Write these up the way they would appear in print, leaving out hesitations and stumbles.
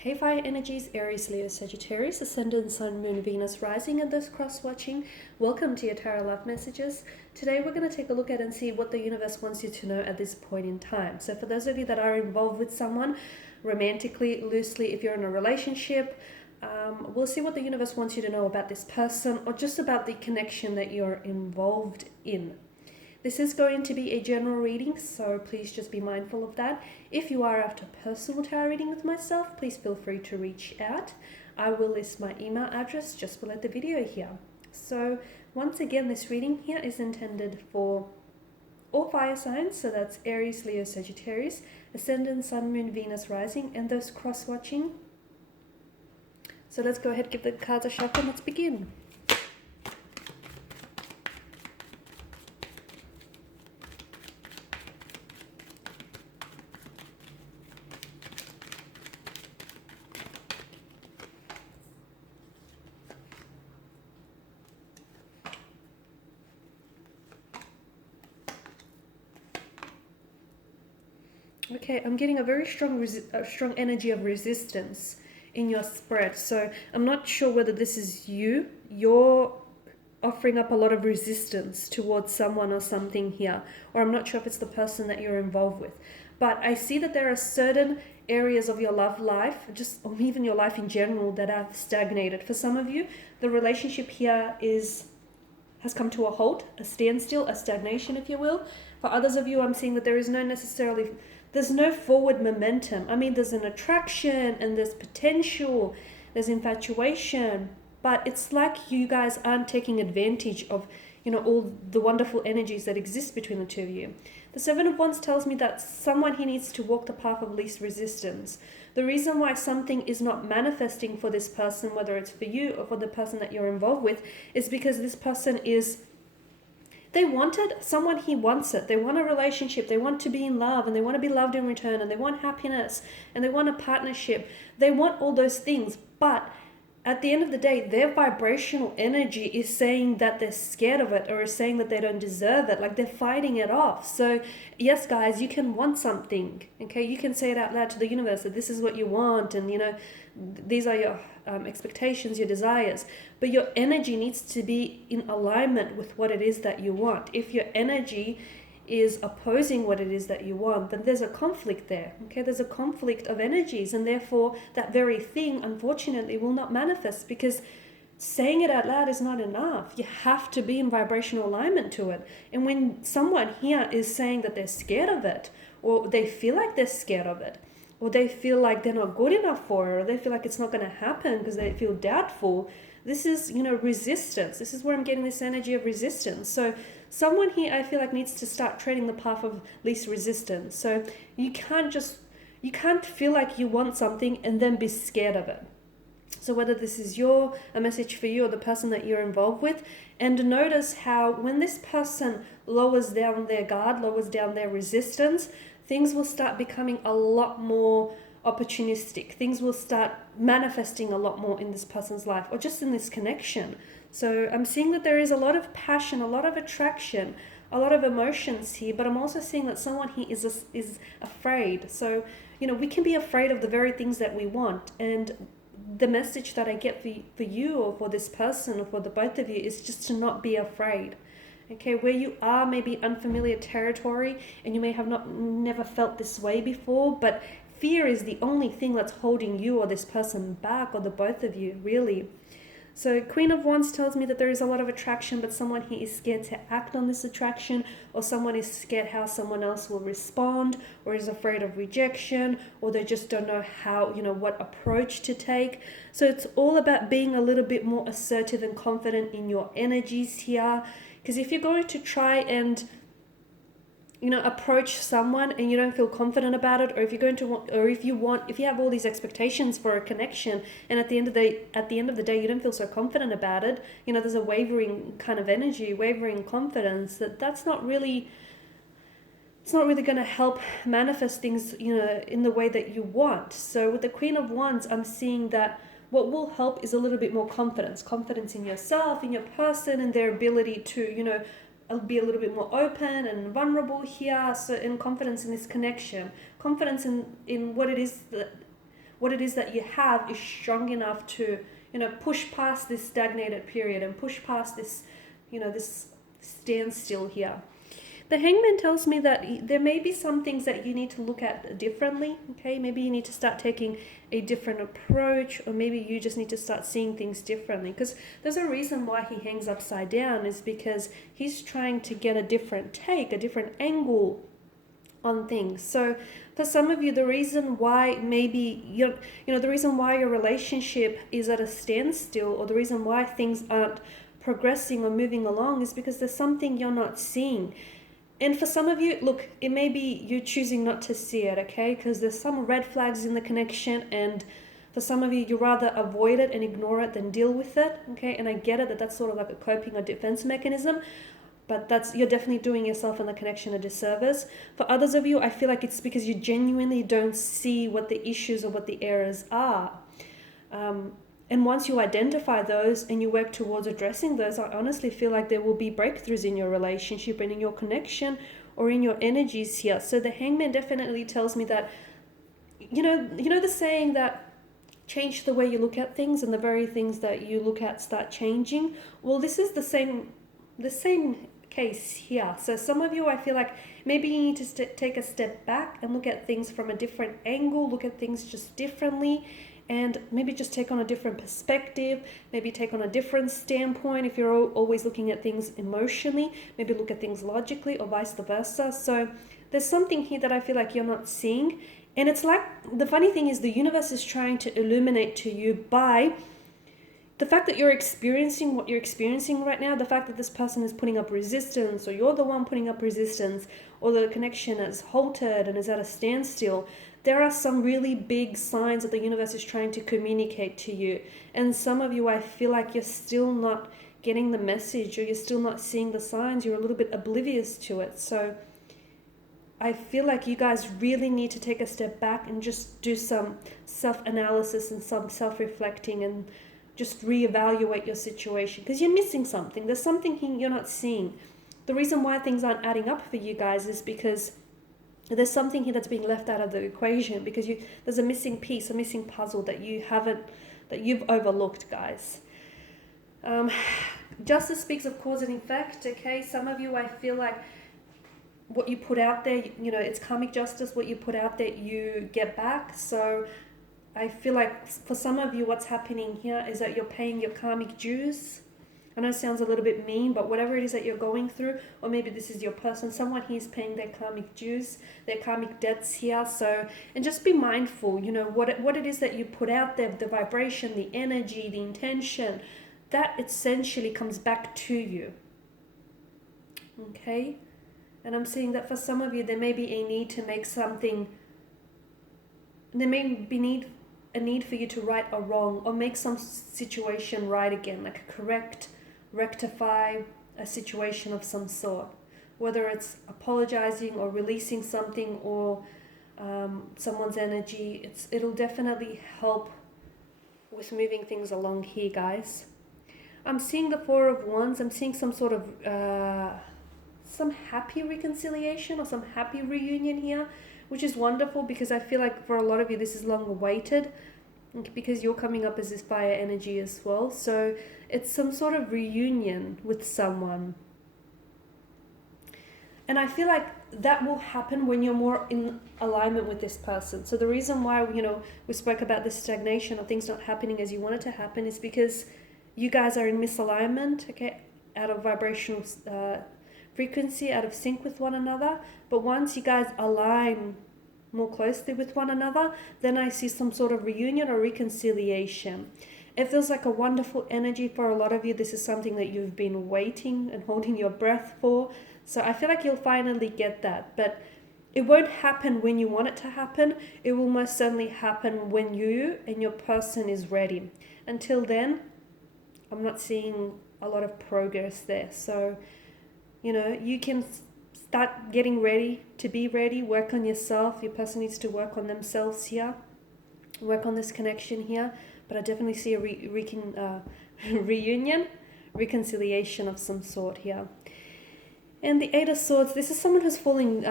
Hey fire energies, Aries, Leo, Sagittarius, Ascendant, Sun, Moon, Venus, Rising, and those cross-watching. Welcome to your Tarot Love Messages. Today we're going to take a look at and see what the universe wants you to know at this point in time. So for those of you that are involved with someone, romantically, loosely, if you're in a relationship, we'll see what the universe wants you to know about this person or just about the connection that you're involved in. This is going to be a general reading, so please just be mindful of that. If you are after personal tarot reading with myself, please feel free to reach out. I will list my email address just below the video here. So once again, this reading here is intended for all fire signs, so that's Aries, Leo, Sagittarius, Ascendant, Sun, Moon, Venus, Rising, and those cross-watching. So let's go ahead, give the cards a shuffle, and let's begin. Okay, I'm getting a very strong energy of resistance in your spread. So I'm not sure whether this is you. You're offering up a lot of resistance towards someone or something here. Or I'm not sure if it's the person that you're involved with. But I see that there are certain areas of your love life, or even your life in general, that have stagnated. For some of you, the relationship here has come to a halt, a standstill, a stagnation, if you will. For others of you, I'm seeing that there's no forward momentum. I mean, there's an attraction and there's potential, there's infatuation, but it's like you guys aren't taking advantage of, all the wonderful energies that exist between the two of you. The Seven of Wands tells me that someone here needs to walk the path of least resistance. The reason why something is not manifesting for this person, whether it's for you or for the person that you're involved with, is because this person they wanted someone, he wants it. They want a relationship. They want to be in love and they want to be loved in return and they want happiness and they want a partnership. They want all those things. But at the end of the day, their vibrational energy is saying that they're scared of it or is saying that they don't deserve it. Like they're fighting it off. So yes, guys, you can want something. Okay, you can say it out loud to the universe that this is what you want and, these are your expectations, your desires, but your energy needs to be in alignment with what it is that you want. If your energy is opposing what it is that you want, then there's a conflict there. Okay, there's a conflict of energies, and therefore that very thing, unfortunately, will not manifest because saying it out loud is not enough. You have to be in vibrational alignment to it. And when someone here is saying that they're scared of it, or they feel like they're scared of it, or they feel like they're not good enough for it, or they feel like it's not going to happen because they feel doubtful, this is, resistance. This is where I'm getting this energy of resistance. So someone here, I feel like, needs to start treading the path of least resistance. So you can't feel like you want something and then be scared of it. So whether this is a message for you or the person that you're involved with, and notice how when this person lowers down their guard, lowers down their resistance, things will start becoming a lot more opportunistic. Things will start manifesting a lot more in this person's life or just in this connection. So I'm seeing that there is a lot of passion, a lot of attraction, a lot of emotions here, but I'm also seeing that someone here is afraid. So, we can be afraid of the very things that we want. And the message that I get for you or for this person or for the both of you is just to not be afraid. Okay, where you are maybe unfamiliar territory and you may have never felt this way before, but fear is the only thing that's holding you or this person back, or the both of you, really. So Queen of Wands tells me that there is a lot of attraction, but someone here is scared to act on this attraction, or someone is scared how someone else will respond, or is afraid of rejection, or they just don't know how, what approach to take. So it's all about being a little bit more assertive and confident in your energies here. Because if you're going to try and, approach someone and you don't feel confident about it, or if you're going to if you have all these expectations for a connection, and at the end of the day you don't feel so confident about it, there's a wavering kind of energy, wavering confidence, that's not really. It's not really going to help manifest things, in the way that you want. So with the Queen of Wands, I'm seeing that what will help is a little bit more confidence in yourself, in your person, and their ability to, be a little bit more open and vulnerable here. So in confidence in this connection, confidence in what it is that what it is that you have is strong enough to, push past this stagnated period and push past this, this standstill here. The Hangman tells me that there may be some things that you need to look at differently, okay? Maybe you need to start taking a different approach, or maybe you just need to start seeing things differently. Because there's a reason why he hangs upside down, is because he's trying to get a different take, a different angle on things. So for some of you, the reason why maybe the reason why your relationship is at a standstill, or the reason why things aren't progressing or moving along, is because there's something you're not seeing. And for some of you, look, it may be you choosing not to see it, okay? Because there's some red flags in the connection, and for some of you, you rather avoid it and ignore it than deal with it, okay? And I get it that that's sort of like a coping or defense mechanism, but you're definitely doing yourself and the connection a disservice. For others of you, I feel like it's because you genuinely don't see what the issues or what the errors are. And once you identify those and you work towards addressing those, I honestly feel like there will be breakthroughs in your relationship and in your connection or in your energies here. So the Hangman definitely tells me that, you know the saying that change the way you look at things and the very things that you look at start changing? Well, this is the same case here. So some of you, I feel like maybe you need to take a step back and look at things from a different angle, look at things just differently, and maybe just take on a different perspective, maybe take on a different standpoint. If you're always looking at things emotionally, maybe look at things logically, or vice versa. So there's something here that I feel like you're not seeing. And it's like, the funny thing is the universe is trying to illuminate to you by the fact that you're experiencing what you're experiencing right now, the fact that this person is putting up resistance, or you're the one putting up resistance, or the connection has halted and is at a standstill. There are some really big signs that the universe is trying to communicate to you. And some of you, I feel like you're still not getting the message, or you're still not seeing the signs. You're a little bit oblivious to it. So I feel like you guys really need to take a step back and just do some self-analysis and some self-reflecting and just reevaluate your situation, because you're missing something. There's something you're not seeing. The reason why things aren't adding up for you guys is because there's something here that's being left out of the equation, because there's a missing piece, a missing puzzle that you've overlooked, guys. Justice speaks of cause and effect, okay? Some of you, I feel like what you put out there, it's karmic justice. What you put out there, you get back. So I feel like for some of you, what's happening here is that you're paying your karmic dues. I know it sounds a little bit mean, but whatever it is that you're going through, or maybe this is your person, someone here is paying their karmic dues, their karmic debts here. So, and just be mindful, what it is that you put out there, the vibration, the energy, the intention, that essentially comes back to you. Okay? And I'm seeing that for some of you, there may be a need to make something, there may be a need for you to right a wrong, or make some situation right again, like rectify a situation of some sort, whether it's apologizing or releasing something, or someone's energy. It'll definitely help with moving things along here, guys. I'm seeing the Four of Wands. I'm seeing some sort of some happy reconciliation or some happy reunion here, which is wonderful, because I feel like for a lot of you this is long awaited, because you're coming up as this fire energy as well. So it's some sort of reunion with someone. And I feel like that will happen when you're more in alignment with this person. So the reason why, we spoke about this stagnation or things not happening as you want it to happen is because you guys are in misalignment, okay, out of vibrational frequency, out of sync with one another. But once you guys align more closely with one another, then I see some sort of reunion or reconciliation. It feels like a wonderful energy for a lot of you. This is something that you've been waiting and holding your breath for. So I feel like you'll finally get that. But it won't happen when you want it to happen. It will most certainly happen when you and your person is ready. Until then, I'm not seeing a lot of progress there. So, you can start getting ready to be ready, work on yourself. Your person needs to work on themselves here, work on this connection here. But I definitely see a reunion, reconciliation of some sort here. And the Eight of Swords, this is someone who's falling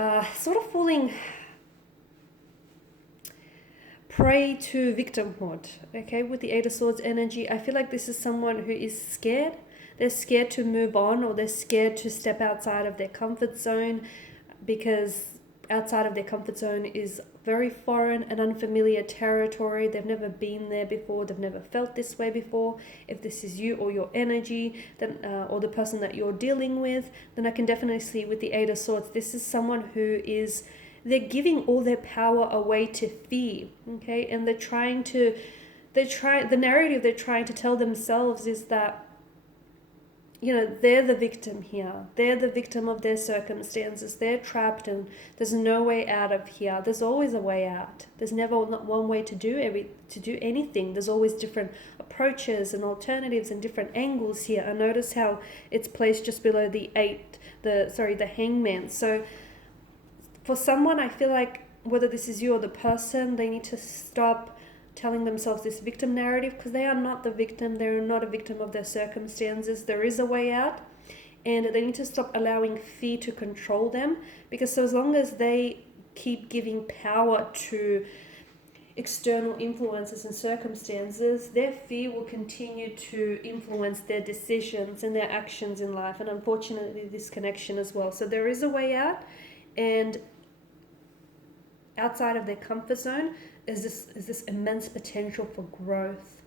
prey to victimhood. Okay, with the Eight of Swords energy, I feel like this is someone who is scared. They're scared to move on, or they're scared to step outside of their comfort zone, because outside of their comfort zone is very foreign and unfamiliar territory. They've never been there before. They've never felt this way before. If this is you or your energy, then or the person that you're dealing with, then I can definitely see with the Eight of Swords, this is someone who is, they're giving all their power away to fear. Okay, and the narrative they're trying to tell themselves is that, you know, they're the victim here. They're the victim of their circumstances. They're trapped and there's no way out of here. There's always a way out. There's never not one way to do anything. There's always different approaches and alternatives and different angles here. And notice how it's placed just below the hangman. So for someone, I feel like, whether this is you or the person, they need to stop telling themselves this victim narrative, because they are not the victim. They're not a victim of their circumstances. There is a way out, and they need to stop allowing fear to control them, because so as long as they keep giving power to external influences and circumstances, their fear will continue to influence their decisions and their actions in life, and unfortunately this connection as well. So there is a way out, and outside of their comfort zone is this immense potential for growth.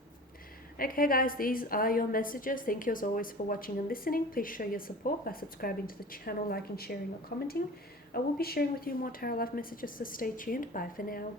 Okay guys, these are your messages. Thank you as always for watching and listening. Please show your support by subscribing to the channel, liking, sharing or commenting. I will be sharing with you more tarot life messages, so stay tuned. Bye for now.